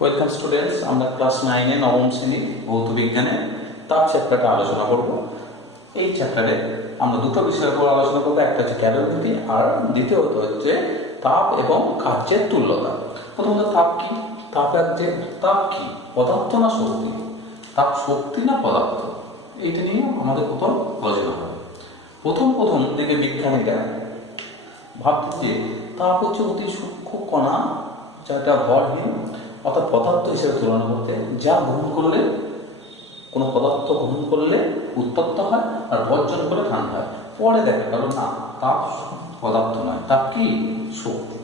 Welcome students, আমরা class 9 এ নবম শ্রেণী ভৌত বিজ্ঞানে তাপ চ্যাপ্টারটা আলোচনা করব। এই চ্যাপ্টারে আমরা দুটো বিষয়ের উপর আলোচনা করব, একটা হচ্ছে ক্যালোরিমিতি আর দ্বিতীয়ত হচ্ছে তাপ এবং কার্যের তুল্যতা। প্রথমত তাপ কি? তাপ কি, পদার্থ না শক্তি? তাপ শক্তি না পদার্থ? এইটা নিয়ে আমাদের প্রথম আলোচনা হবে। প্রথম দিকে বিজ্ঞানীরা ভাবতেন যে তাপ হচ্ছে অতি সূক্ষ্ম কণা, যেটা ভরহীন অর্থাৎ পদার্থ হিসেবে তুলনা করতে, যা গ্রহণ করলে কোনো পদার্থ গ্রহণ করলে উত্তপ্ত হয় আর বর্জন করলে ঠান্ডা হয়। পরে দেখা গেল না, তাপ পদার্থ নয়, তাপ কি? শক্তি।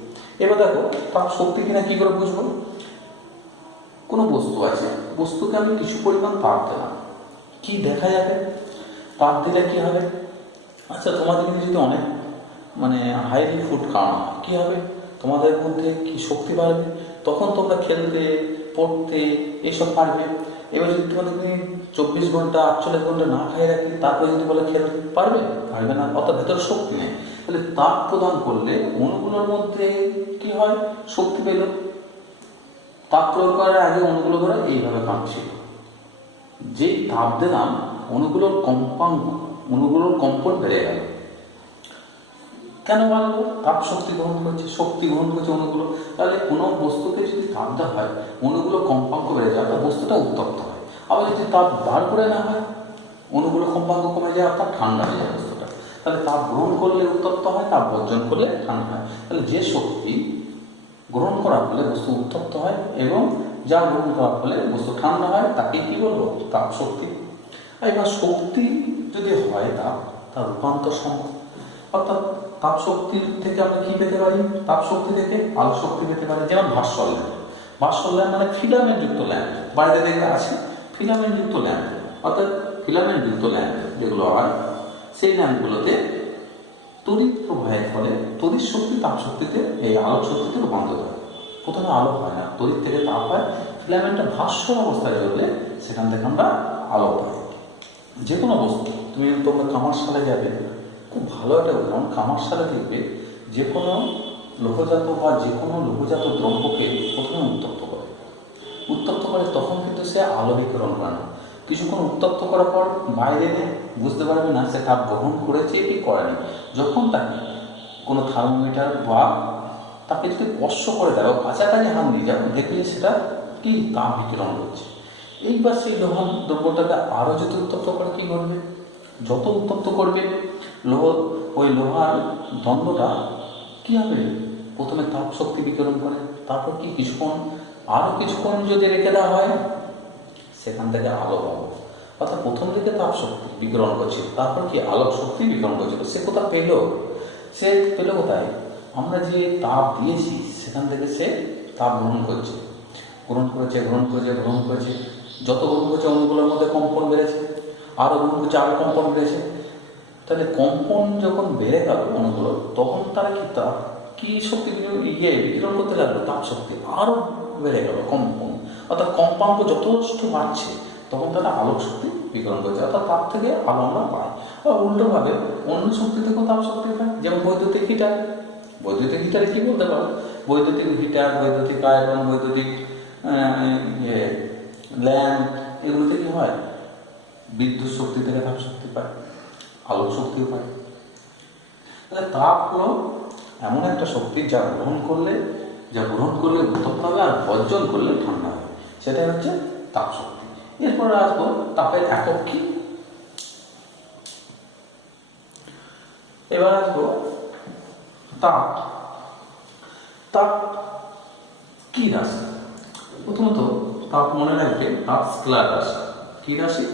এবার দেখো তাপ শক্তি কিনা কি করে বুঝবো? কোনো বস্তু আছে, বস্তুকে আমি কিছু পরিমাণ তাপ দিলাম, কি দেখা যাবে? তাপ দিলে কি হবে? আচ্ছা, তোমাদের যদি অনেক হাইলি ফুড খাওয়ানো হয়, কী হবে? তোমাদের মধ্যে কি শক্তি বাড়বে, তখন তোমরা খেলতে পড়তে এইসব পারবে। এবার যদি তোমাদেরকে 24 ঘন্টা 48 ঘন্টা না খাইয়ে রাখি, তারপরে যদি বলে খেলতে পারবে না, অর্থাৎ ভেতরে শক্তি নেই। তাহলে তাপ প্রদান করলে অণুগুলোর মধ্যে কি হয়? শক্তি পেল। তাপ প্রয়োগ করার আগে অণুগুলো ধরে এইভাবে কাঁপছিল, যেই তাপ দিলাম অণুগুলোর কম্পন বেড়ে গেল। কেন বাড়লো? তাপ শক্তি গ্রহণ করছে অণুগুলো। তাহলে কোনো বস্তুকে যদি তাপ দেওয়া হয়, অণুগুলো কম্পাঙ্ক বেড়ে যায়, অর্থাৎ বস্তুটা উত্তপ্ত হয়। আবার যদি তাপ বার করে না হয়, অণুগুলো কম্পাঙ্ক কমে যায়, অর্থাৎ ঠান্ডা হয়ে যায় বস্তুটা। তাহলে তাপ গ্রহণ করলে উত্তপ্ত হয়, তাপ বর্জন করলে ঠান্ডা হয়। তাহলে যে শক্তি গ্রহণ করার ফলে বস্তু উত্তপ্ত হয় এবং যা গ্রহণ করার ফলে বস্তু ঠান্ডা হয়, তাকে কি বলবো? তাপ শক্তি। এবার শক্তি যদি হয় তার রূপান্তর সম্ভব। অর্থাৎ তাপ শক্তির থেকে আমরা কি পেতে পারি? তাপ শক্তি থেকে আলো শক্তি পেতে পারি। যেমন ভাস্বর ল্যাম্প মানে ফিলামেন্ট যুক্ত ল্যাম্প, বাইরে দেখে আছে ফিলামেন্ট যুক্ত ল্যাম্প, অর্থাৎ ফিলামেন্ট যুক্ত ল্যাম্প যেগুলো হয়, সেই ল্যাম্পগুলোতে তড়িৎ প্রবাহের ফলে তড়িৎ শক্তি তাপ শক্তিতে, এই আলোক শক্তিতে রূপান্তরিত হয়। প্রথমে আলো হয় না, তড়িৎ থেকে তাপ হয়। ফিলামেন্টটা ভাস্বর অবস্থায় জ্বললে সেখান থেকে আমরা আলো পাই। যে কোনো বস্তু, তোমরা কামারশালে যাবে, খুব ভালো একটা উদাহরণ, কামারশালে দেখবে যে কোনো লোহজাত দ্রব্যকে প্রথমে উত্তপ্ত করে তখন কিন্তু সে আলো বিকিরণ করে না। কিছুক্ষণ উত্তপ্ত করার পর বাইরে বুঝতে পারবে না সে তাপ গ্রহণ করেছে কি করেনি। যখন তাকে কোনো থার্মোমিটার বা তাকে যদি স্পর্শ করে দেয়, কাছাকাছি হাত নিয়ে যাবে, দেখলে সেটা কি তাপ বিকিরণ করছে। এইবার সেই লোহার দ্রব্যটাকে আরও যদি উত্তপ্ত করে কি করবে? যত উত্তপ্ত করবে ওই লোহার দ্বন্দ্বটা কি হবে? প্রথমে তাপ শক্তি বিকিরণ করে, তারপর কি আরও কিছুক্ষণ যদি রেখে দেওয়া হয়, সেখান থেকে আলো পাবো। অর্থাৎ প্রথম দিকে তাপ শক্তি বিকিরণ করছিল, তারপর কি আলোক শক্তি বিকিরণ করছিল। সে কোথায় পেল কোথায়? আমরা যে তাপ দিয়েছি সেখান থেকে সে তাপ গ্রহণ করেছে। যত গ্রহণ করছে অণুগুলোর মধ্যে কম্পন বেড়েছে, আরও গ্রহণ করছে, আরও কম্পন বেড়েছে। তাহলে কম্পন যখন বেড়ে গেল অণুগুলো, তখন তারা কি শক্তি বিকিরণ করতে লাগলো? তাপ শক্তি আরও বেড়ে গেল কম্পন, অর্থাৎ কম্পাঙ্ক যথেষ্ট বাড়ছে, তখন তারা আলোক শক্তি বিকিরণ করছে, অর্থাৎ তাপ থেকে আলো আমরা পাই। আর উল্টোভাবে অন্য শক্তি থেকেও তাপ শক্তি পাই। যেমন বৈদ্যুতিক হিটারে কি বলতে পারো? বৈদ্যুতিক হিটার, বৈদ্যুতিক আয়রন, বৈদ্যুতিক ল্যাম্প, এগুলোতে কি হয়? বিদ্যুৎ শক্তি থেকে তাপ শক্তি পায়, আলোক শক্তিও পায়। তাহলে তাপ হলো এমন একটা শক্তি যা গ্রহণ করলে উত্তপ্ত হবে আর বর্জন করলে ঠান্ডা হবে। সেটাই হচ্ছে তাপ শক্তি। এরপরে আসবো তাপের একক কি। এবার আসবো তাপ কি রাশি। প্রথমত তাপ মনে রাখবে, তাপ স্কেলার রাশি। কি রাশি?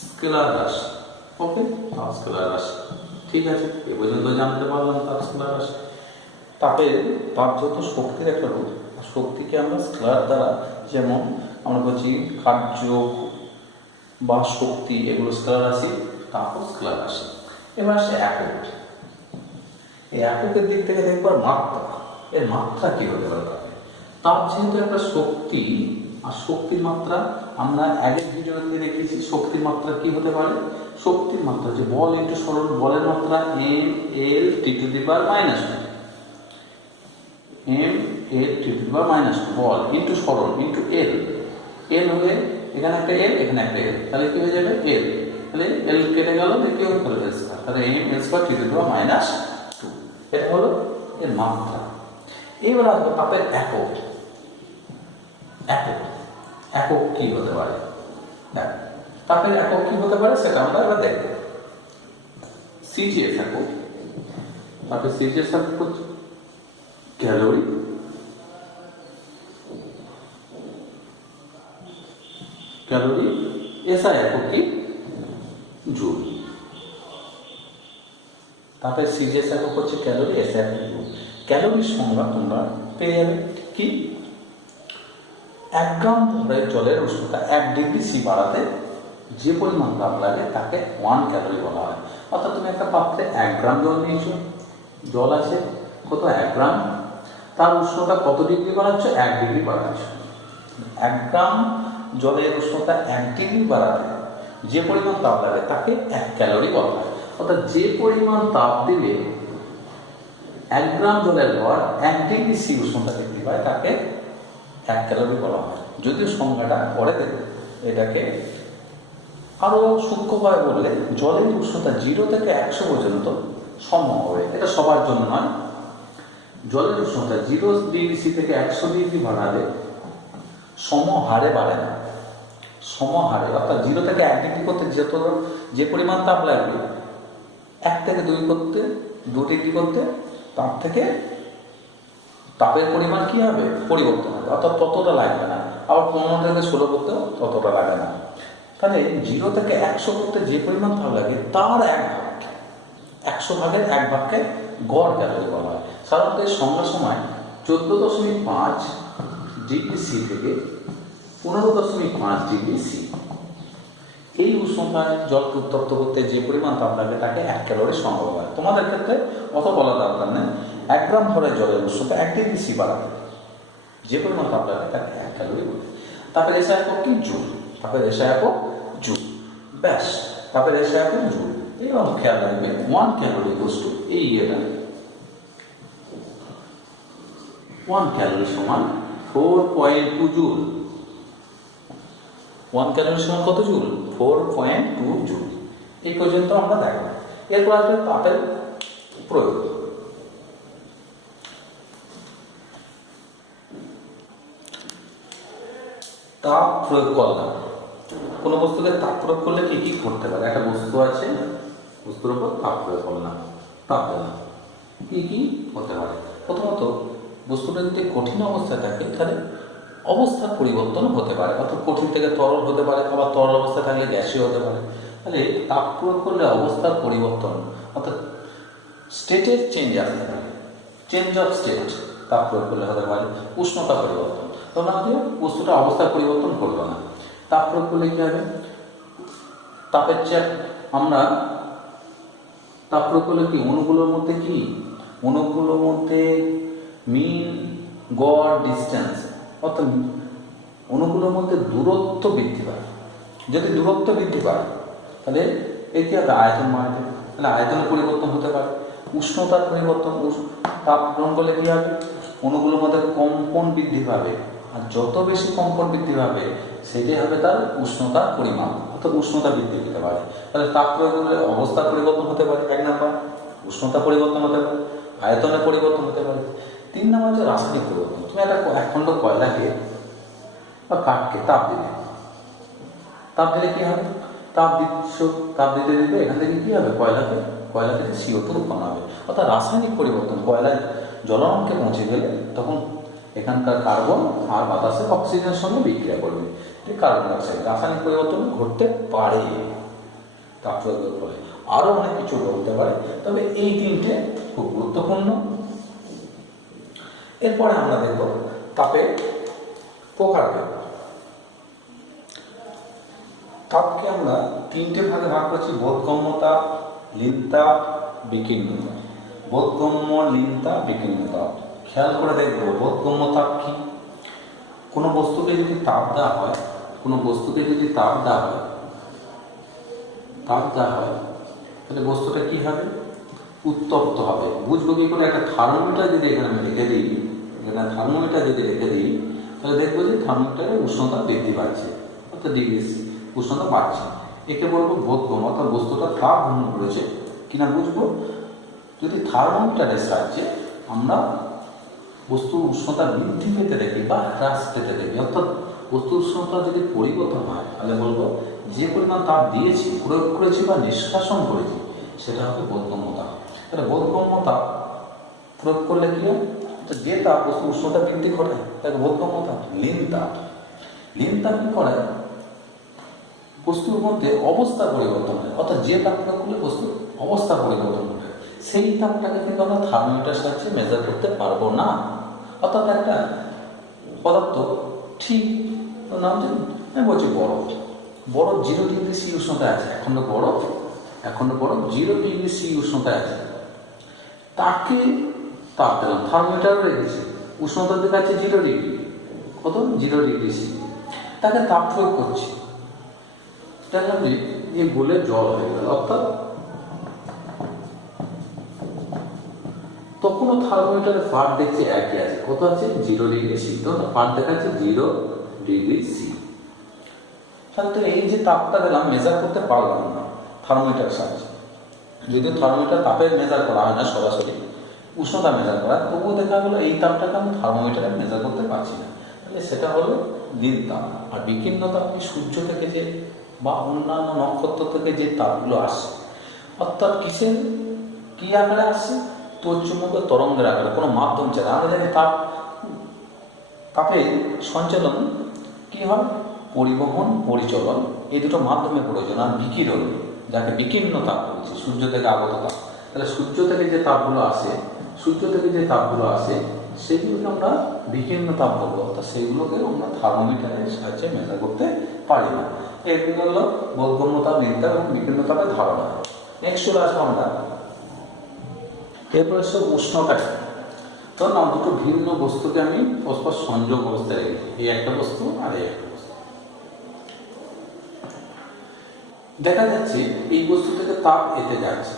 স্কেলার রাশি। ওকে, তাপ স্কেলার রাশি। ঠিক আছে, এ পর্যন্ত জানতে পারলাম তাপ স্কেলার রাশি। তাপ যত শক্তির একটা রূপ, শক্তিকে আমরা স্কেলার দ্বারা, যেমন আমরা বলছি কার্য বা শক্তি, এগুলো স্কেলার রাশি, তাপও স্কেলার রাশি। এবার আসে একক। এই এককের দিক থেকে দেখবার মাত্রা, এর মাত্রা কি হতে পারে? তাপ যেহেতু একটা শক্তি, আর শক্তির মাত্রা আমরা আগের ভিডিওতে দেখেছি। শক্তির মাত্রা কি হতে পারে? শক্তির মাত্রা যে বল ইন্টু সরণ, বলের মাত্রা mL (T⁻⁻²) m 8 × 10⁻², বল ইন্টু সরণ ইন্টু এল, এল হলে এখানে একটা এল এখানে একটা এল, তাহলে কি হয়ে যাবে এল, তাহলে এল কেটে গেল, কি হয়ে গেল এল স্কয়ার, তাহলে এল স্কয়ার 10⁻²। এটা হলো এর মাত্রা। এবার আসবো তাপের একক। একক একক কি হতে পারে, দেখ তাপের একক কি হতে পারে সেটা আমরা এবার দেখব। সিজিএস একক, তাপের সিজিএস একক হচ্ছে ক্যালোরি, ক্যালোরি, এসআই একক কি জুল। তাপের সিজিএস একক হচ্ছে ক্যালোরি, এসআই একক জুল। ক্যালোরির সংজ্ঞা তোমরা পেয়ে যাবে কি, 1 গ্রাম ভরের জলের উষ্ণতা 1 ডিগ্রি সি বাড়াতে যে পরিমাণ তাপ লাগে তাকে 1 ক্যালোরি বলা হয়। অর্থাৎ তুমি একটা পাত্রে 1 গ্রাম জল নিয়েছো, জল আছে কত 1 গ্রাম, তার উষ্ণতা কত ডিগ্রি বাড়াচ্ছ 1 ডিগ্রি বাড়াচ্ছ। 1 গ্রাম জলের উষ্ণতা 1 ডিগ্রি বাড়াতে যে পরিমাণ তাপ লাগে তাকে 1 ক্যালোরি বলা হয়। অর্থাৎ যে পরিমাণ তাপ দিলে 1 গ্রাম জলের ভর 1 ডিগ্রি সি উষ্ণতা বৃদ্ধি পায় তাকে 1 ক্যালোরি বলা হয়। যদিও সংজ্ঞাটা পরে দেবে, এটাকে আরো সূক্ষ্মভাবে বললে জলের উষ্ণতা 0 থেকে 100 পর্যন্ত সম হবে। এটা সবার জন্য নয়, জলের উষ্ণতা 0 ডিগ্রি সি থেকে 100 ডিগ্রি বাড়ালে সম হারে বাড়ে না, সম হারে, অর্থাৎ 0 থেকে 1 ডিগ্রি করতে যে পরিমাণ তাপ লাগবে 1 থেকে 2 করতে 2 ডিগ্রি করতে তাপ থেকে তাপের পরিমাণ কি হবে পরিবর্তন হবে, অর্থাৎ ততটা লাগবে না। আবার 15 থেকে 16 করতেও ততটা লাগে না। তাহলে 0 থেকে 100 করতে যে পরিমাণ তাপ লাগে তার 1 ভাগ, 100 ভাগের 1 ভাগকে গড় ক্যালোরি বলা হয়। সাধারণত এর সংজ্ঞার সময় 14.5 ডিগ্রি সি থেকে 15.5 ডিগ্রি সি এই উষ্ণতায় জলকে উত্তপ্ত করতে যে পরিমাণ তাপ লাগে তাকে 1 ক্যালোরি সম্ভব হয়। তোমাদের ক্ষেত্রে অত বলা দরকার নেই, 1 গ্রাম ভরের জলের উষ্ণতা 1 ডিগ্রি সি বাড়াতে যে পরিমাণ তাপ লাগে তাকে 1 ক্যালোরি বলে। তাপের এসআই একক কি জুল, তাপের এসআই একক জুল, ব্যাস তাপের এসআই একক জুল। এবং খেয়াল রাখবে 1 ক্যালোরি ইকুয়ালস টু এই এটা 1 ক্যালোরি সমান 4.2 জুল। 1 ক্যালোরি সমান কত জুল? 4.2 জুল। এই পর্যন্ত আমরা দেখব। এরপর আসবে তাপের প্রয়োগ। তাপ প্রয়োগ করলাম, কোনো বস্তুকে তাপ প্রয়োগ করলে কি কি করতে পারে? একটা বস্তু আছে, বস্তুর উপর তাপ প্রয়োগ করলাম, তাপ দিলাম, কি কি হতে পারে? প্রথমত বস্তুটা যদি কঠিন অবস্থায় থাকে তাহলে অবস্থার পরিবর্তন হতে পারে, অর্থাৎ কঠিন থেকে তরল হতে পারে, আবার তরল অবস্থায় থাকলে গ্যাসীয় হতে পারে। তাহলে তাপ প্রয়োগ করলে অবস্থার পরিবর্তন, অর্থাৎ স্টেটের চেঞ্জ আসতে পারে, চেঞ্জ অফ স্টেট তাপ প্রয়োগ করলে হতে পারে। উষ্ণতা পরিবর্তন, ধরুন যে বস্তুটা অবস্থার পরিবর্তন করলো না, তাপ প্রয়োগ করলে কি হবে? তাপের চাপ আমরা তাপ প্রয়োগ করলে কি অণুগুলোর মধ্যে কি, অণুগুলোর মধ্যে মিন গড় ডিস্টেন্স, অর্থাৎ অণুগুলোর মধ্যে দূরত্ব বৃদ্ধি পায়। যদি দূরত্ব বৃদ্ধি পায় তাহলে এই কি হবে? আয়তন বাড়বে, তাহলে আয়তনের পরিবর্তন হতে পারে। উষ্ণতার পরিবর্তন, তাপ গ্রহণ করলে কি হবে? অণুগুলোর মধ্যে কম্পন বৃদ্ধি পাবে, আর যত বেশি কম্পন বৃদ্ধি পাবে সেটাই হবে তার উষ্ণতার পরিমাণ, অর্থাৎ উষ্ণতা বৃদ্ধি পেতে পারে। তাহলে তাপ প্রয়োগ করলে অবস্থার পরিবর্তন হতে পারে 1 নাম্বার, উষ্ণতা পরিবর্তন হতে পারে, আয়তনের পরিবর্তন হতে পারে। 3 নাম্বার হচ্ছে রাসায়নিক পরিবর্তন। তুমি একটা 1 খণ্ড কয়লাকে বা কাঠকে তাপ দিলে, তাপ দিলে কি হবে? তাপ দিচ্ছ, তাপ দিতে দিতে এখান থেকে কি হবে? কয়লা থেকে CO2 উৎপন্ন হবে, অর্থাৎ রাসায়নিক পরিবর্তন। কয়লায় জ্বলনকে পৌঁছে গেলে তখন এখানকার কার্বন আর বাতাসে অক্সিজেনের সঙ্গে বিক্রিয়া করবে, কার্বন ডাইঅক্সাইড। রাসায়নিক পরিবর্তন ঘটতে পারে তাপ প্রয়োগের ফলে, আরো অনেক কিছু ঘটতে পারে, তবে এই 3টে খুব গুরুত্বপূর্ণ। এরপরে আমরা দেখব তাপের প্রকারভেদ। তাপকে আমরা 3টে ভাগে ভাগ করছি: বোধগম্য তাপ, লীন তাপ, বিকীর্ণ তাপ। বোধগম্য, লীন তাপ, বিকীর্ণ তাপ। খেয়াল করে দেখবো বোধগম্য তাপ কি। কোনো বস্তুকে যদি তাপ দেওয়া হয়, কোনো বস্তুকে যদি তাপ দেওয়া হয় তাহলে বস্তুটা কি হবে? উত্তপ্ত হবে। বুঝবো কি করে? একটা থার্মোমিটার যদি এখানে আমি রেখে দিই, এখানে থার্মোমিটার যদি রেখে দিই তাহলে দেখবো যে থার্মোমিটারের উষ্ণতা বৃদ্ধি পাচ্ছে, অর্থাৎ ডিগ্রি উষ্ণতা বাড়ছে। একে বলবো বোধগম্য, অর্থাৎ বস্তুটা তাপ গ্রহণ করেছে কিনা বুঝবো যদি থার্মোমিটারের সাহায্যে আমরা বস্তুর উষ্ণতা বৃদ্ধি পেতে দেখি বা হ্রাস পেতে দেখি। অর্থাৎ বস্তুর উষ্ণতা যদি পরিবর্তন হয় তাহলে বলবো যে পরিমাণ তাপ দিয়েছি, প্রয়োগ করেছি বা নিষ্কাশন করেছি সেটা হবে বোধগম্য তাপ। তাহলে বোধগম্য তাপ প্রয়োগ করলে কি হয়, যে তাপ বস্তুর উষ্ণতা বৃদ্ধি ঘটায় তাকে বোধগম্য তাপ। লীন তাপ কি করে, বস্তুর মধ্যে অবস্থা পরিবর্তন হয়, অর্থাৎ যে তাপ প্রয়োগ করলে বস্তুর অবস্থা পরিবর্তন ঘটে সেই তাপটাকে কিন্তু আমরা থার্মোমিটার সাহায্যে মেজার করতে পারবো না। অর্থাৎ একটা পদার্থ ঠিক নাম যে আমি বলছি বরফ 0 ডিগ্রি সি উষ্ণতায় আছে, এখনো বরফ 0 ডিগ্রি সি উষ্ণতায় আছে, তাকে তাপ দিলাম, থার্মোমিটার রেখেছি, উষ্ণতা দেখাচ্ছে 0 ডিগ্রি, কত 0 ডিগ্রি সি, তাকে তাপ প্রয়োগ করছি, তাহলে এই গোলে জল হয়ে গেল। অর্থাৎ তখনও থার্মোমিটারের পাঠ দেখছে একই আছে, কত আছে 0 ডিগ্রি সি, তো পাঠ দেখাচ্ছে 0 ডিগ্রি সি। তাহলে তো এই যে তাপটা দিলাম মেজার করতে পারলাম না থার্মোমিটার সাহায্যে, যদিও থার্মোমিটার তাপের মেজার করা হয় না, সরাসরি উষ্ণতা মেজার করা, তবুও দেখা গেলো এই তাপটাকে আমি থার্মোমিটারে মেজার করতে পারছি না, তাহলে সেটা হলো নীল তাপ। আর বিকিরণ তাপ সূর্য থেকে যে বা অন্যান্য নক্ষত্র থেকে যে তাপগুলো আসে, অর্থাৎ কিসের কি আকারে আসে, তড়িৎচুম্বকীয় তরঙ্গের আকারে, কোনো মাধ্যম ছাড়া। আমরা জানি তাপের সঞ্চালন কি হয়, পরিবহন পরিচলন, এই দুটো মাধ্যমে প্রয়োজন। আর বিকিরণ, যাকে বিকিরণ তাপ বলছি, সূর্য থেকে আগত তাপ, তাহলে সূর্য থেকে যে তাপগুলো আসে সেগুলোকে আমরা বিকিরণ তাপ বলবো, অর্থাৎ সেগুলোকে আমরা থার্মোমিটারের সাহায্যে মেজার করতে পারি না। এগুলো হলো বোধগম্য তাপ, নীল তাপ এবং বিকিরণ তাপের ধারণা। নেক্সট চলে আসবো আমরা এরপরে সব উষ্ণতা। ধরুন দুটো ভিন্ন বস্তুকে আমি পরস্পর সংযোগ অবস্থায় রেখে, এই একটা বস্তু আর এই একটা বস্তু, দেখা যাচ্ছে এই বস্তু থেকে তাপ এতে যাচ্ছে,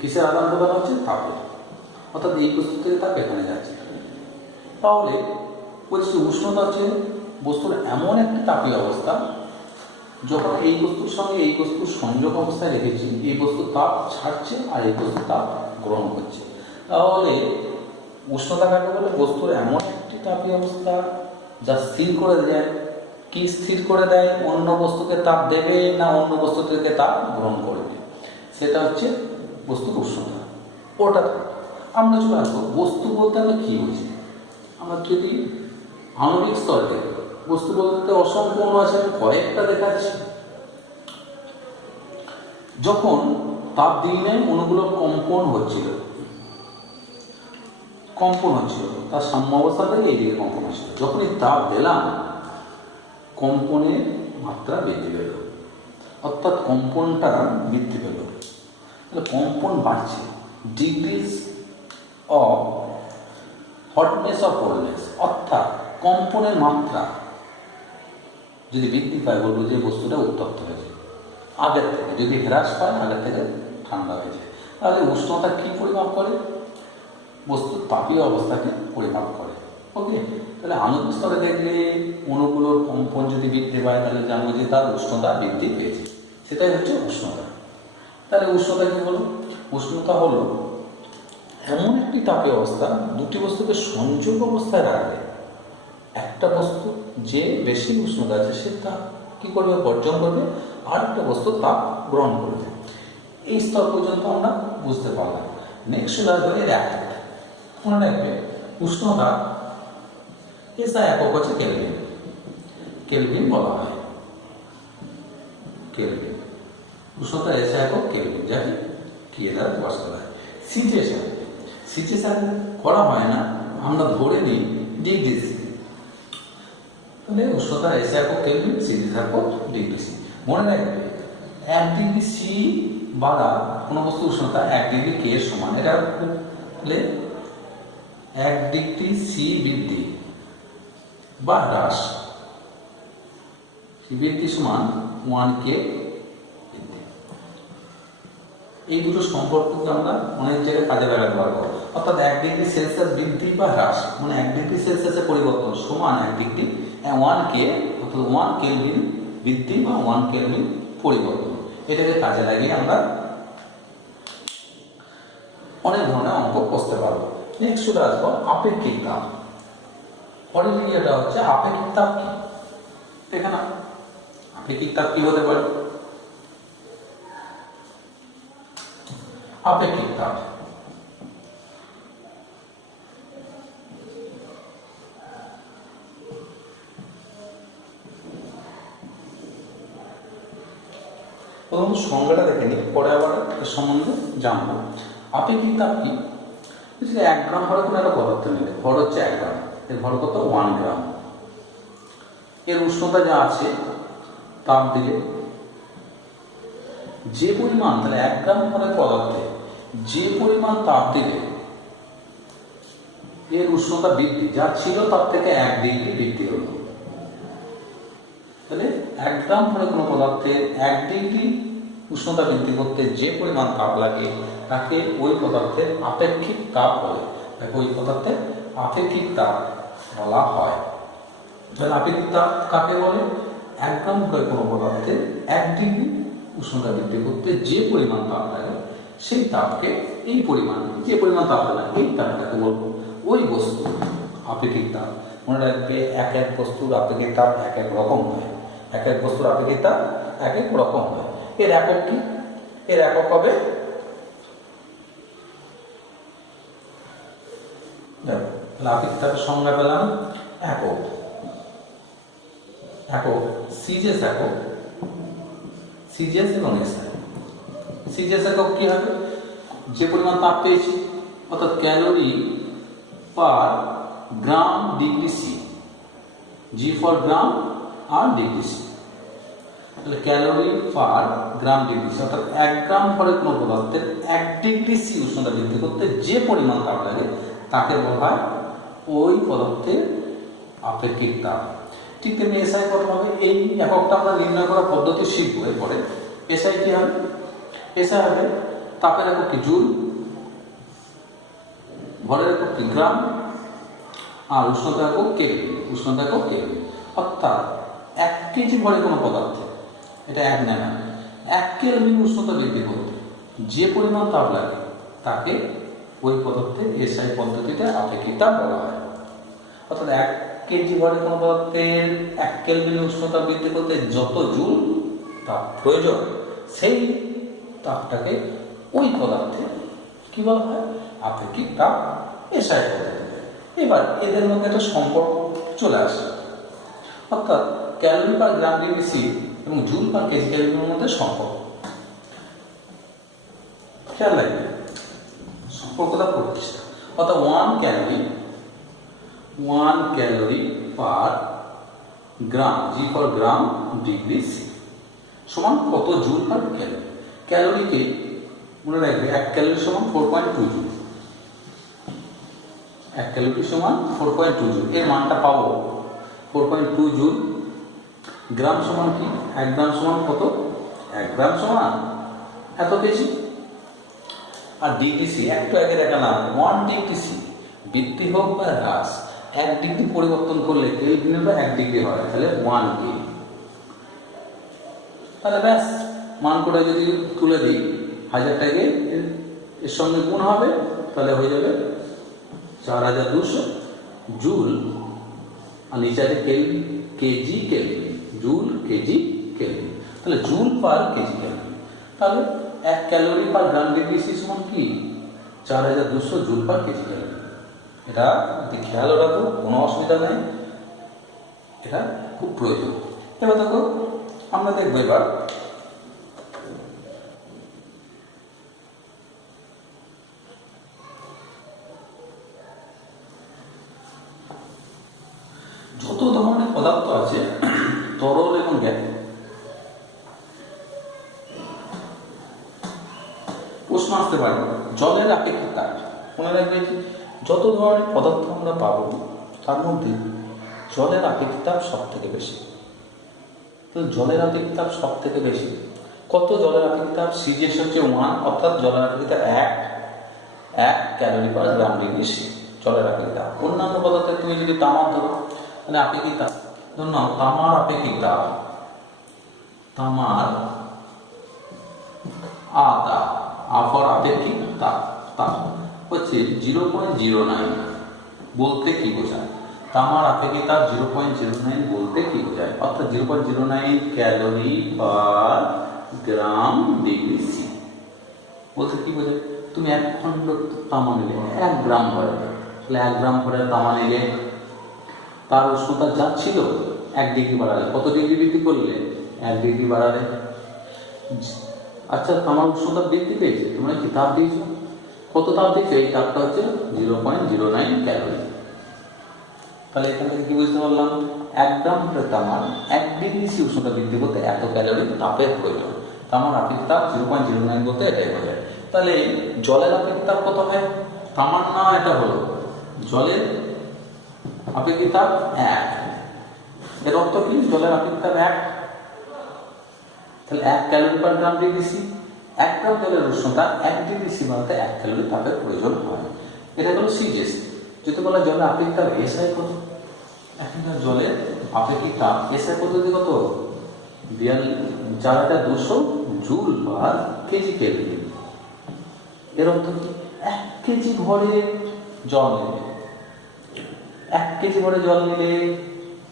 কিসের আদান প্রদান হচ্ছে, তাপের, অর্থাৎ এই বস্তু থেকে তাপ এখানে যাচ্ছে। তাহলে বলছি উষ্ণতা হচ্ছে বস্তুর এমন একটি তাপীয় অবস্থা যখন এই বস্তুর সঙ্গে এই বস্তুর সংযোগ অবস্থায় রেখেছি, এই বস্তু তাপ ছাড়ছে আর এই বস্তু তাপ গ্রহণ করছে। তাহলে উষ্ণতা কাকে বলে, বস্তুর এমন একটি তাপীয় অবস্থা যা স্থির করে দেয়। কি স্থির করে দেয়, অন্য বস্তুকে তাপ দেবে না অন্য বস্তু থেকে তাপ গ্রহণ করবে, সেটা হচ্ছে বস্তুর উষ্ণতা। ওটা আমরা চলে আসবো বস্তু বলতে আমরা কি বুঝি। আমরা যদি আণবিক স্তরে বস্তু বলতে অসংখ্য অণু আছে, কয়েকটা দেখাচ্ছি। যখন তাপ দিনে অণুগুলোর কম্পন হচ্ছিল, তার সাম্য অবস্থা থেকে এইদিকে কম্পন হচ্ছিল। যখনই তাপ দিলাম কম্পনের মাত্রা বৃদ্ধি পেল, অর্থাৎ কম্পনটা বৃদ্ধি পেল, তাহলে কম্পন বাড়ছে। Degrees of hotness of coldness, অর্থাৎ কম্পনের মাত্রা যদি বৃদ্ধি পায় বলবো যে বস্তুটা উত্তপ্ত হয়েছে আগের থেকে, যদি হ্রাস পায় আগের থেকে ঠান্ডা হয়েছে। তাহলে উষ্ণতা কি পরিমাপ করে, বস্তুর তাপীয় অবস্থাকে পরিমাপ করে। ওকে, তাহলে আণবিক স্তরে দেখলে অণুগুলোর কম্পন যদি বৃদ্ধি পায় তাহলে জানবো যে তার উষ্ণতা বৃদ্ধি পেয়েছে, সেটাই হচ্ছে উষ্ণতা। তাহলে উষ্ণতা কি হলো, উষ্ণতা হলো এমন একটি তাপীয় অবস্থা দুটি বস্তুকে সংযোগ অবস্থায় রাখবে। একটা বস্তু যে বেশি উষ্ণতা আছে সে তাপ কি করবে, বর্জন করবে, আর একটা বস্তু তাপ গ্রহণ করবে। এই স্তর পর্যন্ত আমরা বুঝতে পারলাম। নেক্সট লাগবে একক। মনে রাখবে উষ্ণতা এসা একক হচ্ছে কেলভিন, কেলভিন বলা হয়, কেলভিন উষ্ণতা এসা একক কেলভিন, যাকে কি দ্বারা প্রকাশ করা হয়। সিচুয়েশন করা হয় না, আমরা ধরে নিই ডিগ্রি সি, তাহলে উষ্ণতা এসে একক কেলভিন, সিচুয়েশন একক ডিগ্রি সি। মনে রাখবে 1 ডিগ্রি সি বাড়া কোনো বস্তু উষ্ণতা 1 ডিগ্রি কে এর সমান। এটা তাহলে 1 ডিগ্রি সি বৃদ্ধি বা হ্রাস, সি বৃদ্ধি সমান 1 কে বৃদ্ধি। এই দুটো সম্পর্ককে আমরা অনেক জায়গায় কাজে লাগাতে পারবো। অর্থাৎ 1°C বৃদ্ধি বা হ্রাস, মানে 1°C পরিবর্তন সমান 1°, 1K অর্থাৎ 1 কেলভিন বৃদ্ধি বা 1 কেলভিন পরিবর্তন। এটাকে কাজে লাগিয়ে আমরা অনেক ধরনের অঙ্ক করতে পারবো। নেক্সট চলে আসবো আপেক্ষিক তাপ। পরের এটা হচ্ছে আপেক্ষিক তাপ কি, এখানে আপেক্ষিক তাপ কি হতে পারে? আপেক্ষিক তাপ প্রথম সংজ্ঞাটা দেখে নিই, পরে আবার এর সম্বন্ধে জানবো। আপেক্ষিক তাপ কি? 1 গ্রাম ভরে কোনো একটা পদার্থ নিলে, ভর হচ্ছে 1 গ্রাম, এর ভর কত? 1 গ্রাম। এর উষ্ণতা যা আছে তাপ দিলে যে পরিমাণ, তাহলে 1 গ্রাম ভরের পদার্থে যে পরিমাণ তাপ দিলে এর উষ্ণতা বৃদ্ধি, যা ছিল তার থেকে 1 ডিগ্রি বৃদ্ধি হলো। তাহলে 1 গ্রাম ভরে কোনো পদার্থে 1 ডিগ্রি উষ্ণতা বৃদ্ধি করতে যে পরিমাণ তাপ লাগে তাকে ওই পদার্থের আপেক্ষিক তাপ বলে। তাকে ওই পদার্থের আপেক্ষিক তাপ বলা হয়। তাহলে আপেক্ষিক তাপ কাকে বলে? 1 গ্রাম ভরে কোনো পদার্থে 1 ডিগ্রি উষ্ণতা বৃদ্ধি করতে যে পরিমাণ তাপ লাগে সেই তাপকে, এই পরিমাণ যে পরিমাণ তাপ লাগে এই তাপটাকে বলবো ওই বস্তু আপেক্ষিক তাপ। মনে রাখবে এক এক বস্তুর আপেক্ষিক তাপ এক এক রকম হয়, এক এক বস্তুর আপেক্ষিক তাপ এক এক রকম হয়। এর একক কি? এর একক হবে, দেখো আপেক্ষিক তাপের সংজ্ঞা পেলাম একক, একক সিজিএস একক, সিজিএস এবং এসআই। সিজিএস একক কি হবে? যে পরিমাণ তাপ পেয়েছি, অর্থাৎ calorie per gram degree C, G for gram আর ডিগ্রি সি। তাহলে calorie per gram degree C, অর্থাৎ 1 গ্রাম ভরে কোনো পদার্থের 1 ডিগ্রি সি উষ্ণতা বৃদ্ধি করতে যে পরিমাণ তাপ লাগে তাকে বলা হয় ওই পদার্থের আপেক্ষিক তাপ। ঠিক তেমনি এসআই কত হবে? এই এককটা আমরা নির্ণয় করার পদ্ধতি শিখবো এরপরে। এসআই কি হবে? এসআই হবে তাপের একক কি? জুল, ভরের একক কি? গ্রাম, আর উষ্ণতা একক কেলভিন, উষ্ণতা একক কেলভিন। অর্থাৎ 1 কেজি ভরে কোনো পদার্থে, এটা 1 ন্যানো, 1 কেলভিন উষ্ণতা বৃদ্ধি করতে যে পরিমাণ তাপ লাগে তাকে ওই পদার্থের এসআই পদ্ধতিতে আপেক্ষিক তাপ বলা হয়। অর্থাৎ 1 কেজি ভরে কোনো পদার্থের 1 কেলভিন উষ্ণতা বৃদ্ধি করতে যত জুল তাপ প্রয়োজন সেই তাপটাকে ওই পদার্থে কি বলা হয়? আপেক্ষিক তাপ, এসআই পদ্ধতিতে। এবার এদের মধ্যে একটা সম্পর্ক চলে আসে, অর্থাৎ calorie per gram degree C এবং জুল পার কেজি ক্যালোরির মধ্যে সম্পর্ক। খেয়াল রাখবে সম্পর্কটা প্রতিষ্ঠা, অর্থাৎ 1 calorie per gram, G for gram degree C সমান কত জুল পার ক্যালোরি। ক্যালোরিকে মনে রাখবে 1 ক্যালোরি সমান 4.2 জুল, 1 ক্যালোরি সমান 4.2 জুল। এর মানটা পাবো 4.2 জুল। গ্রাম সমান কি? 1 গ্রাম সমান কত? 1 গ্রাম সমান এত কেজি। আর ডিগ্রি সি একটু আগে দেখালাম 1 ডিগ্রি সি বৃদ্ধি হোক বা হ্রাস, 1 ডিগ্রি পরিবর্তন করলে কেলভিনের 1 ডিগ্রি হয়, তাহলে 1 কে। তাহলে ব্যাস মান করে যদি তুলে দিই 1000টাকে এর সঙ্গে গুণ হবে, তাহলে হয়ে যাবে 4200 জুল। আর নিচে আছে kg kelvin, joule kg kelvin, তাহলে জুল পার কেজি কেলভিন। তাহলে 1 calorie per gram degree C সমান কি? 4200 জুল পার কেজি কেলভিন। এটা খেয়াল রাখো, কোনো অসুবিধা নেই, এটা খুব প্রয়োজন। এবার দেখো আমরা দেখবো এবার যত ধরনের পদার্থ আছে তরল এবং গ্যাস, প্রশ্ন আসতে পারে জলের আপেক্ষিক তাপ। মনে রাখবে যত ধরনের পদার্থ আমরা পাবো তার মধ্যে জলের আপেক্ষিক তাপ সব থেকে বেশি। তো জলের আপেক্ষিক তাপ সব থেকে বেশি কত? জলের আপেক্ষিক তাপ সিজিএস হচ্ছে 1, অর্থাৎ জলের আপেক্ষিক তাপ 1, 1 calorie per gram degree C জলের আপেক্ষিক তাপ। অন্যান্য পদার্থে তুমি যদি তামার ধরো তাহলে আপেক্ষিক তাপ ধরো না, তামার আপেক্ষিক তাপ, তামার আফর আপেক্ষিক তাপ হচ্ছে 0.09 বলতে কি বোঝায়? তামার আপেক্ষিক তাপ 0.09 বলতে কি বোঝায়? অর্থাৎ 0.09 calorie per gram degree C বলতে কি বোঝায়? তুমি 1 খণ্ড তামা নিলে 1 গ্রাম ভরে, তাহলে 1 গ্রাম ভরে তামা নিলে তার উষ্ণতা যা ছিল 1 ডিগ্রি বাড়ালে কত ডিগ্রি বৃদ্ধি করলে? 1 ডিগ্রি বাড়ালে। আচ্ছা, তামার উষ্ণতা বৃদ্ধি পেয়েছে, তোমরা কি তাপ দিয়েছো? কত তাপ দিয়েছো? এই তাপটা হচ্ছে 0.09 ক্যালোরি। তাহলে এখান থেকে কি বুঝতে পারলাম? 1 গ্রাম ভরে তামার 1 ডিগ্রি সি উষ্ণতা বৃদ্ধি করতে এত ক্যালোরি তাপের প্রয়োজন। তামার আপেক্ষিক তাপ 0.09 বলতে এটাই বোঝায়। তাহলে জলের আপেক্ষিক তাপ কত হয়? তামার না, এটা হলো জলের আপেক্ষিক তাপ 1। এর অর্থ কি? জলের আপেক্ষিক তাপ 1, তাহলে 1 calorie per gram degree C. 1 gram জলের উষ্ণতা 1 ডিগ্রি সি বাড়াতে 1 ক্যালোরি তাপের প্রয়োজন হয়। এটা হলো সিজিএস। যদি বলা জলের আপেক্ষিক তাপ এসআই কত? এখানকার জলের আপেক্ষিক তাপ এসআই পদ্ধতি কত? 4200 জুল পার কেজি কেলভিন। এর অর্থ কি? 1 কেজি ভরে জল নিলে 1 কেজি ভরে জল নিলে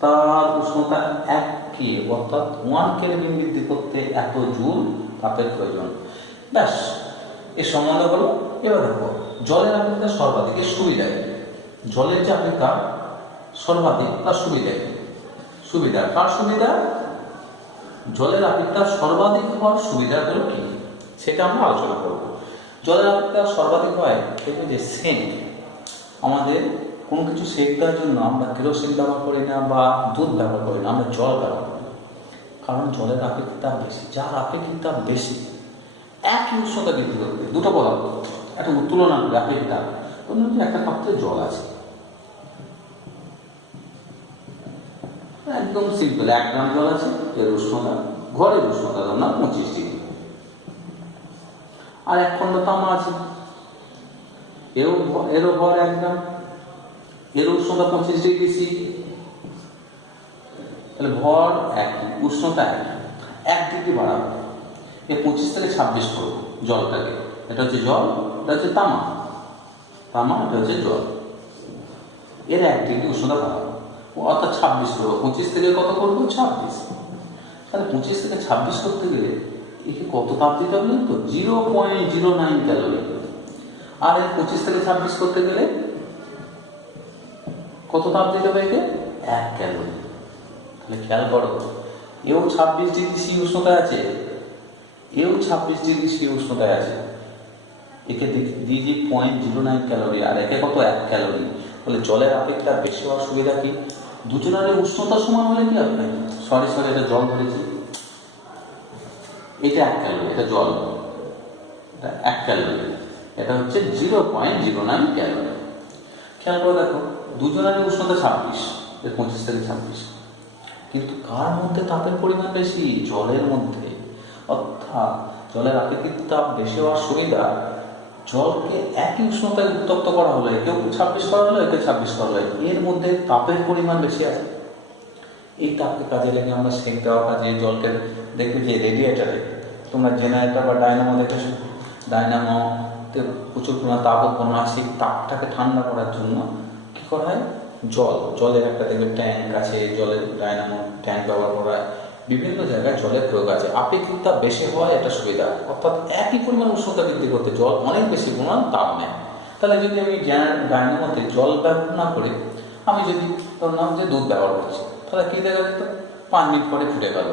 তার উষ্ণতা 1 কে অর্থাৎ 1 কেলভিন বৃদ্ধি করতে এত জুল তাপের প্রয়োজন। ব্যাস, এর সম্বন্ধ হলো। এবার দেখো জলের আপেক্ষিক তাপ সর্বাধিক, এর সুবিধায় জলের যে আপেক্ষিক তাপ সর্বাধিক তার সুবিধা কার সুবিধা? জলের আপেক্ষিক তাপ সর্বাধিক হওয়ার সুবিধা হলো কি সেটা আমরা আলোচনা করব। জলের আপেক্ষিক তাপ সর্বাধিক হয় দেখবে যে সেক, আমাদের কোনো কিছু সেক দেওয়ার জন্য আমরা কেরোসিন ব্যবহার করি না বা দুধ ব্যবহার করি না, আমরা জল ব্যবহার করি। কারণ জলের আপেক্ষিক তাপ বেশি। যার আপেক্ষিক তাপ বেশি একই উষ্ণতা বৃদ্ধি করবে দুটো পদার্থ, একটা তুলনা করে আপেক্ষিক তাপ। অন্য একটা পাত্রে জল আছে, একদম সিম্পল, 1 গ্রাম জল আছে, এর উষ্ণতা ঘরের উষ্ণতা ধর না 25 ডিগ্রি। আর 1 খণ্ড তামা আছে, এরও ভর 1 গ্রাম, এর উষ্ণতা 25 ডিগ্রি সি। তাহলে ভর একই, উষ্ণতা একই, 1 ডিগ্রি বাড়াবো, এ 25 থেকে 26 করবো জলটাকে। এটা হচ্ছে জল, এটা হচ্ছে তামা, এটা হচ্ছে জল। এর 1 ডিগ্রি উষ্ণতা বাড়াবো, অর্থাৎ 26 করবো। 25 থেকে কত করবো? 26। তাহলে 25 থেকে 26 করতে গেলে একে কত তাপ দিতে হবে? তো 0.09 ক্যালোরি। আর এর 25 থেকে 26 করতে গেলে কত তাপ দিতে হবে? একে 1 ক্যালোরি। তাহলে খেয়াল করো, এও 26 ডিগ্রি সি উষ্ণতায় আছে, এও 26 ডিগ্রি সি উষ্ণতায় আছে। একে দিয়েছি 0.09 ক্যালোরি আর একে কত? 1 ক্যালোরি। তাহলে জলের আপেক্ষিক তাপ বেশি হওয়ার সুবিধা কি? দুজনের উষ্ণতা সমান হলে কি হবে? সরি এটা জল ধরেছি, এটা 1 ক্যালোরি, এটা জল, এটা 1 ক্যালোরি, এটা হচ্ছে 0.09 ক্যালোরি। খেয়াল করে দেখো, দুজনের উষ্ণতা 26, এর 25 থেকে 26, কিন্তু কার মধ্যে তাপের পরিমাণ বেশি? জলের মধ্যে। অর্থাৎ জলের আপেক্ষিক তাপ বেশি হওয়ার সুবিধা, জলকে একই উষ্ণতায় উত্তপ্ত করা হলো, একেও 26 করা হলো, একে 26 করা হলো, এর মধ্যে তাপের পরিমাণ বেশি আছে। এই তাপকে কাজে লেগে আমরা সেক দেওয়ার কাজে জলকে দেখবে যে রেডিয়েটারে, তোমরা জেনারেটর বা ডায়নামো দেখেছো, ডায়নামোতে প্রচুর পরিমাণ তাপ উৎপন্ন হয়। সেই তাপটাকে ঠান্ডা করার জন্য কী করা হয়? জলের একটা দেখবে ট্যাঙ্ক আছে, জলের ডায়নামো ট্যাঙ্ক ব্যবহার করা হয়। বিভিন্ন জায়গায় জলের প্রয়োগ আছে। আপেক্ষিক তাপ বেশি হওয়ায় এটা সুবিধা, অর্থাৎ একই পরিমাণ উষ্ণতা বৃদ্ধি করতে জল অনেক বেশি পরিমাণ তাপ নেয়। তাহলে যদি আমি ডায়নামোতে জল ব্যবহার না করে আমি যদি ধরলাম যে দুধ ব্যবহার করছি, তাহলে কী দেখা যেত? 5 মিনিট পরে ফুটে গেল।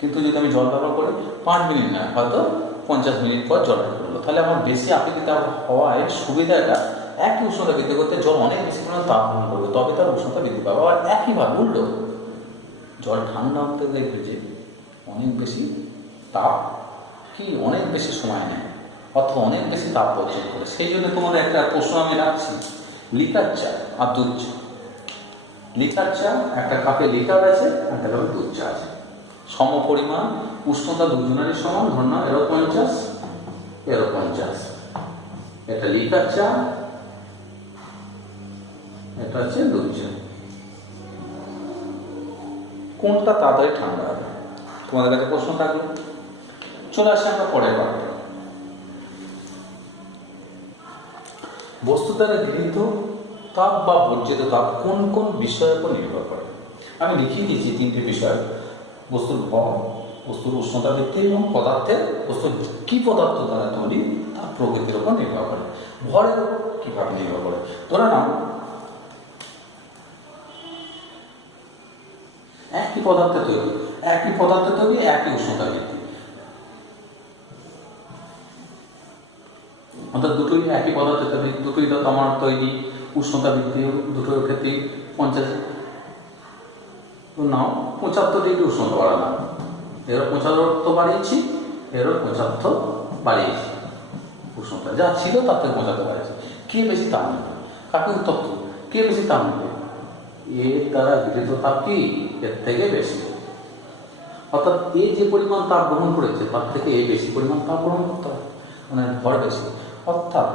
কিন্তু যদি আমি জল ব্যবহার করি 5 মিনিট না, হয়তো 50 মিনিট পর জলটা ফুটলো। তাহলে আমার বেশি আপেক্ষিক তাপ হওয়ায় সুবিধাটা একই উষ্ণতা বৃদ্ধি করতে জল অনেক বেশি পরিমাণ তাপ গ্রহণ করবে, তবে তার উষ্ণতা বৃদ্ধি পাবে। আর একইভাবে উল্টো, জল ঠান্ডা হতে দেখবে যে অনেক বেশি তাপ অনেক বেশি সময় নেয়, অথবা অনেক বেশি তাপ বর্জন করে। সেই জন্য তোমাদের একটা প্রশ্ন আমি রাখছি, লিকার চা আর দুধ চা। লিকার চা একটা কাপে লিকার আছে, একটা কাপে দুধ চা আছে, সম পরিমাণ উষ্ণতা দুজনেরই সমান, ধর না এরও 50 এরও 50। এটা লিকার চা, এটা হচ্ছে দুধ চা। কোনটা তাড়াতাড়ি ঠান্ডা হবে? তোমাদের কাছে প্রশ্ন থাকলো। চলে আসে আমরা পরের পার্ট। বস্তু দ্বারা গৃহীত তাপ বা বর্জিত তাপ কোন কোন বিষয়ের উপর নির্ভর করে? আমি লিখিয়ে দিয়েছি তিনটি বিষয়: বস্তুর ভর, বস্তুর উষ্ণতা বৃদ্ধি এবং পদার্থের, বস্তুর কি পদার্থ দ্বারা তৈরি তার প্রকৃতির উপর নির্ভর করে। ভরের উপর কিভাবে নির্ভর করে? ধরে নাও একই পদার্থে তৈরি, একই উষ্ণতা বৃদ্ধি, অর্থাৎ দুটোই একই পদার্থে তৈরি, দুটোই তো আমার তৈরি, উষ্ণতা বৃদ্ধি দুটোর ক্ষেত্রে 50 নাও 75 ডিগ্রি উষ্ণতা বাড়ালাম, এরও 75 বাড়িয়েছি, এরও 75 বাড়িয়েছি, উষ্ণতা যা ছিল তার থেকে 75 বাড়িয়েছি। কে বেশি তাপ নেবে? কাকে তত্ত্ব কে বেশি তাপ নেবে? এর দ্বারা গৃহীত তাপ কি এর থেকে বেশি, অর্থাৎ এ যে পরিমাণ তাপ গ্রহণ করেছে তার থেকে এই বেশি পরিমাণ তাপ গ্রহণ করতে হবে, মানে ভর বেশি। অর্থাৎ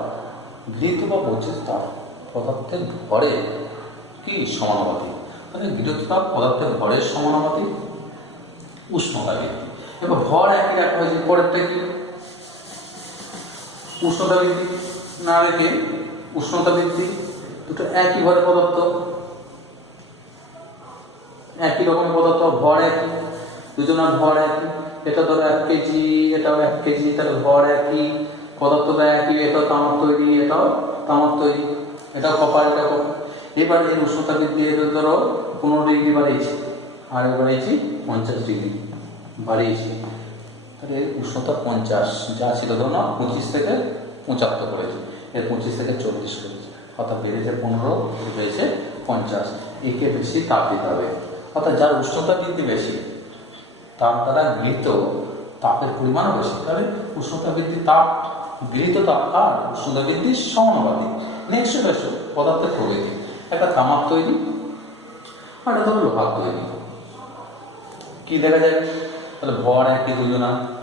গৃহীত বা বর্জিত তাপ পদার্থের ভরে কি সমানুপাতিক, মানে গৃহীত তাপ পদার্থের ভরের সমানুপাতিক উষ্ণতা বৃদ্ধি। এবার ভর একই রাখা হয়েছে, পরেরটা কি উষ্ণতা বৃদ্ধি না রেখে উষ্ণতা বৃদ্ধি, দুটো একই ভরের পদার্থ, একই রকমের পদার্থ, ভর একই, দুজনের ভর একই, এটা ধরো 1 কেজি, এটাও 1 কেজি, তাহলে ভর একই, পদার্থটা একই, এটাও তামার তৈরি, এটাও তামার তৈরি, এটাও কপার, এটা কপার। এবার এর উষ্ণতা বৃদ্ধি ধরো 15 ডিগ্রি বাড়িয়েছি, আর বাড়িয়েছি 50 ডিগ্রি বাড়িয়েছি, তাহলে এর উষ্ণতা 50 যা ছিল ধরো না 25 থেকে 75 করেছে, এর 25 থেকে 40 করেছে, অর্থাৎ বেড়েছে 15, বেড়েছে 50। একে বেশি তাপ দিতে হবে, অর্থাৎ যার উষ্ণতা বৃদ্ধি বেশি তার দ্বারা গৃহীত তাপের পরিমাণও বেশি, তাহলে উষ্ণতা বৃদ্ধি তাপ গৃহীত তাপ আর উষ্ণতা বৃদ্ধির সমানুপাতিক। নেক্সট আসো পদার্থের প্রকৃতি, একটা তামার তৈরি আর এটা ধরো লোহার তৈরি, কি দেখা যায়? তাহলে ভর একই,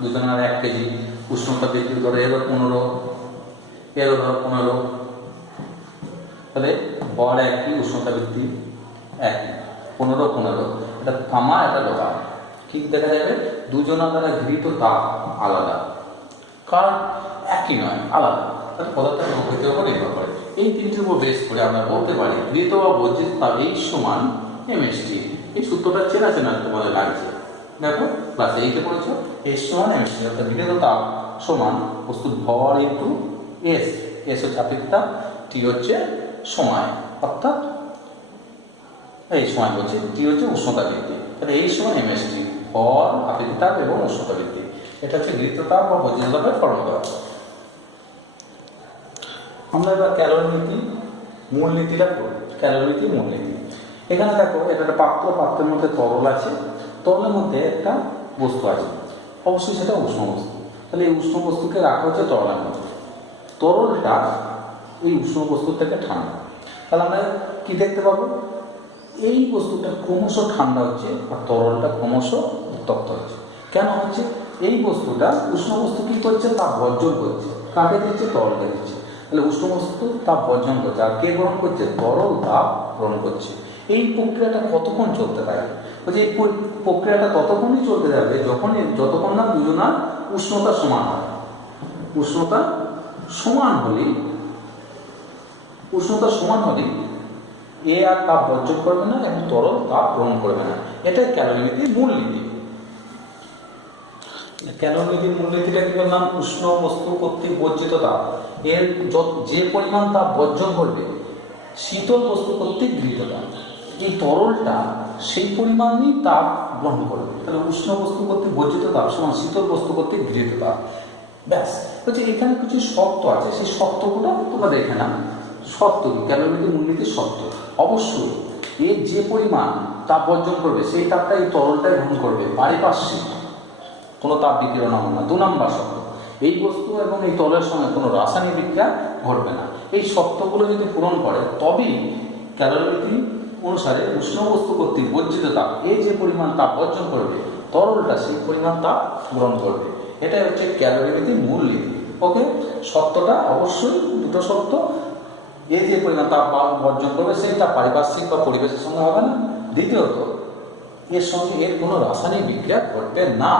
দুজনের 1 কেজি, উষ্ণতা বৃদ্ধি ধরো এরও 15, এরও ধরো 15, তাহলে ভর একই, উষ্ণতা বৃদ্ধি একই, 15, এটা তামা, এটা লোহা। কি দেখা যাবে? দুজনের দ্বারা গৃহীত তাপ আলাদা, কারণ একই নয়, আলাদা, তাহলে পদার্থের প্রকৃতির উপর নির্ভর করে। এই তিনটির উপর বেস করে আমরা বলতে পারি গৃহীত বা বর্জিত তাপ H সমান mHT। এই সূত্রটা চেনা চেনা তোমাদের লাগছে, দেখো ক্লাস 8-এ পড়েছো, H সমান mHT, অর্থাৎ গৃহীত তাপ সমান বস্তুর ভর ইন্টু S, S হচ্ছে আপেক্ষিক তাপ, T হচ্ছে সময়, অর্থাৎ এই সময় বলছি, T হচ্ছে উষ্ণতা বৃদ্ধি, তাহলে H সমান mHT, ভর, আপেক্ষিক তাপ এবং উষ্ণতা বৃদ্ধি। এটা হচ্ছে গৃহীত তাপ বা বর্জিত তাপের ফর্মুলা। আমরা এবার ক্যালোরি নীতি, মূলনীতিটা করব। ক্যালোরি নীতি, মূলনীতি। এখানে দেখো এটা একটা পাত্র, পাত্রের মধ্যে তরল আছে, তরলের মধ্যে একটা বস্তু আছে, অবশ্যই সেটা উষ্ণ বস্তু, তাহলে এই উষ্ণ বস্তুকে রাখা হচ্ছে তরলের মধ্যে, তরলটা এই উষ্ণ বস্তুর থেকে ঠান্ডা, তাহলে আমরা কি দেখতে পাবো? এই বস্তুটা ক্রমশ ঠান্ডা হচ্ছে আর তরলটা ক্রমশ উত্তপ্ত হচ্ছে। কেন হচ্ছে? এই বস্তুটা উষ্ণ বস্তু কি করছে? তাপ বর্জন করছে, কাকে দিচ্ছে? তরলকে দিচ্ছে, তাহলে উষ্ণ বস্তু তাপ বর্জন করছে, আর কে গ্রহণ করছে? তরল তাপ গ্রহণ করছে। এই প্রক্রিয়াটা কতক্ষণ চলতে থাকে? বলছে এই প্রক্রিয়াটা ততক্ষণই চলতে যাবে যতক্ষণ না দুজনার উষ্ণতা সমান হয়। উষ্ণতা সমান হলে এ আর তাপ বর্জন করবে না এবং তরল তাপ গ্রহণ করবে না। এটাই ক্যালোরি নীতির মূলনীতি। ক্যালোরি নীতির মূলনীতিটা কি বললাম? উষ্ণ বস্তু কর্তৃক বর্জিত তাপ এর যে পরিমাণ তাপ বর্জন করবে শীতল বস্তু কর্তৃক গৃহীত তাপ, এই তরলটা সেই পরিমাণই তাপ গ্রহণ করবে। তাহলে উষ্ণ বস্তু কর্তৃক বর্জিত তাপ সমান শীতল বস্তু কর্তৃক গৃহীত তাপ। ব্যাস, বলছে এখানে কিছু শর্ত আছে, সেই শর্তগুলো তোমরা দেখে না। শর্ত কি? ক্যালোরি নীতির মূলনীতির শর্ত, অবশ্যই এর যে পরিমাণ তাপ বর্জন করবে সেই তাপটা এই তরলটাই গ্রহণ করবে, পারিপার্শ্বিক কোনো তাপ বিকিরণ হবে না। 2 নম্বর শর্ত, এই বস্তু এবং এই তরলের সঙ্গে কোনো রাসায়নিক বিক্রিয়া ঘটবে না। এই শর্তগুলো যদি পূরণ করে তবেই ক্যালোরি নীতি অনুসারে উষ্ণ বস্তু কর্তৃক বর্জিত তাপ এই যে পরিমাণ তাপ বর্জন করবে তরলটা সেই পরিমাণ তাপ গ্রহণ করবে। এটাই হচ্ছে ক্যালোরি নীতির মূল নীতি। ওকে। সত্যটা অবশ্যই দুটো সত্য, এ যে পরিমাণ তাপ বর্জন করবে সেইটা পারিপার্শ্বিক বা পরিবেশের সঙ্গে হবে না। দ্বিতীয়ত এর সঙ্গে এর কোনো রাসায়নিক বিক্রিয়া ঘটবে না।